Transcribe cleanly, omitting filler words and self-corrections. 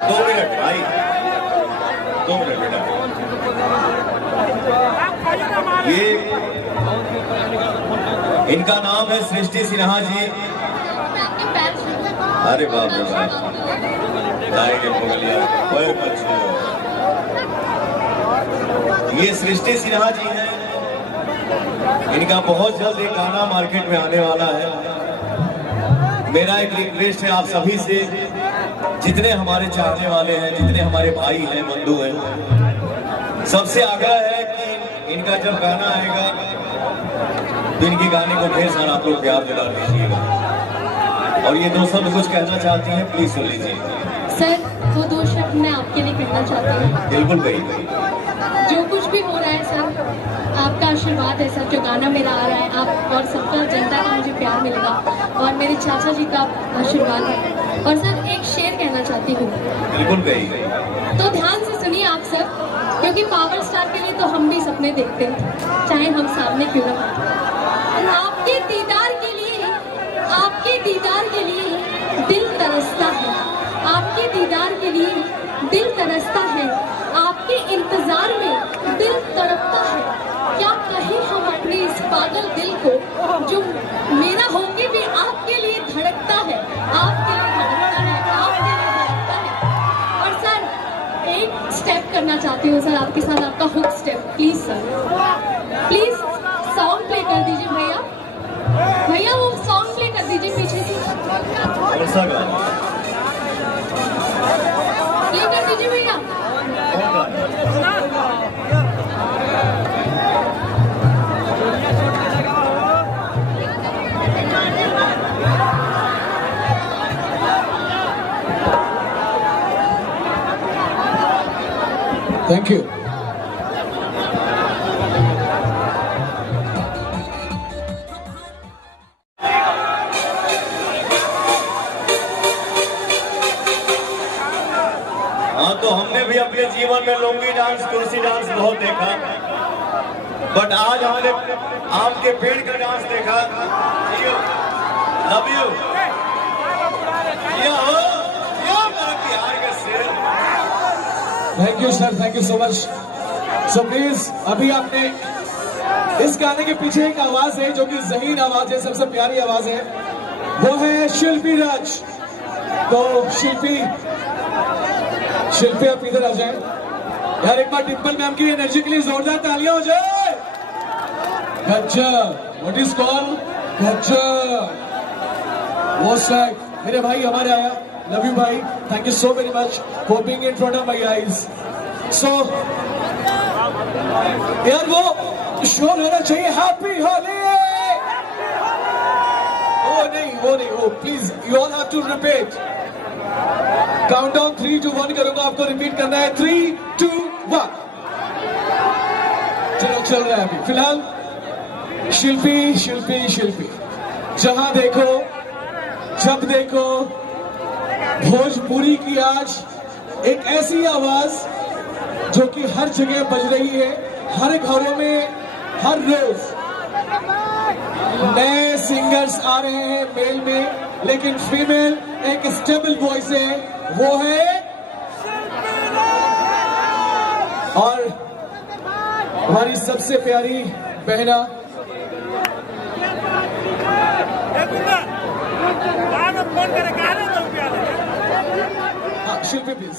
2 minute भाई, 2 minute बेटा। ये इनका नाम है सृष्टि सिन्हा जी। अरे बाप रे बाप, ये सृष्टि सिन्हा जी हैं। इनका बहुत जल्द एक गाना मार्केट में आने वाला है। मेरा एक रिक्वेस्ट है आप सभी से, जितने हमारे चाहने वाले हैं, जितने हमारे भाई हैं, बंधु हैं, सबसे आग्रह है कि इनका जब गाना आएगा तो इनके गाने को ढेर सारा आप लोग प्यार दिला दीजिएगा। और ये दो शब्द कुछ कहना चाहती हैं, प्लीज सुन लीजिए। सर, वो 2 शब्द मैं आपके लिए कहना चाहती हूँ। बिल्कुल कही। जो कुछ भी हो रहा है सर, आपका आशीर्वाद है सर। जो गाना मेरा आ रहा है, आप और सबका जनता का मुझे प्यार मिलेगा और मेरे चाचा जी का आशीर्वाद है। और सर, एक शेर कहना चाहती हूँ। बिल्कुल कही। तो ध्यान से सुनिए आप सब, क्योंकि पावर स्टार के लिए तो हम भी सपने देखते हैं, चाहे हम सामने क्यों ना हो। आपके दीदार के लिए, आपके दीदार के लिए दिल तरसता है। आपके दीदार के लिए दिल तरसता है। आपके इंतजार में दिल तड़पता है। क्या कहें हम अपने इस पागल दिल को, जो मेरा होके भी आपके लिए धड़कता है, आपके लिए धड़कता है, आपके लिए धड़कता है। और सर, एक स्टेप करना चाहती हूँ सर आपके साथ, आपका hook step. Please sir, please song play कर दीजिए भैया। भैया वो सॉन्ग प्ले कर दीजिए पीछे से। प्ले कर दीजिए भैया। Thank you. हाँ, तो हमने भी अपने जीवन में लुंगी डांस, कुर्सी डांस बहुत देखा, बट आज हमने आपके पेड़ का डांस देखा। Love you. Thank you sir, thank you so much. So please, अभी आपने इस गाने के पीछे एक आवाज है जो कि ज़हीन आवाज है, सबसे प्यारी आवाज है, वो है शिल्पी राज। तो शिल्पी आप इधर आ जाए यार। एक बार डिम्पल मैम की एनर्जी के लिए जोरदार तालियां हो जाए। गजब, व्हाट इज कॉल्ड गजब। वो सैक मेरे भाई हमारे आया। लव यू भाई, thank you so very much for being in front of my eyes. So यार वो शोर होना चाहिए, हैप्पी होली। वो नहीं, वो please you all have to repeat. Countdown 3 to 1 करूंगा, आपको रिपीट करना है। 3, 2, 1। चल रहा है अभी फिलहाल। शिल्पी जहां देखो जब देखो भोजपुरी की आज एक ऐसी आवाज जो कि हर जगह बज रही है, हर घरों में हर रोज नए सिंगर्स आ रहे हैं मेल में, लेकिन फीमेल एक स्टेबल वॉइस है, वो है। और हमारी सबसे प्यारी बहना शिल्पी प्लीज।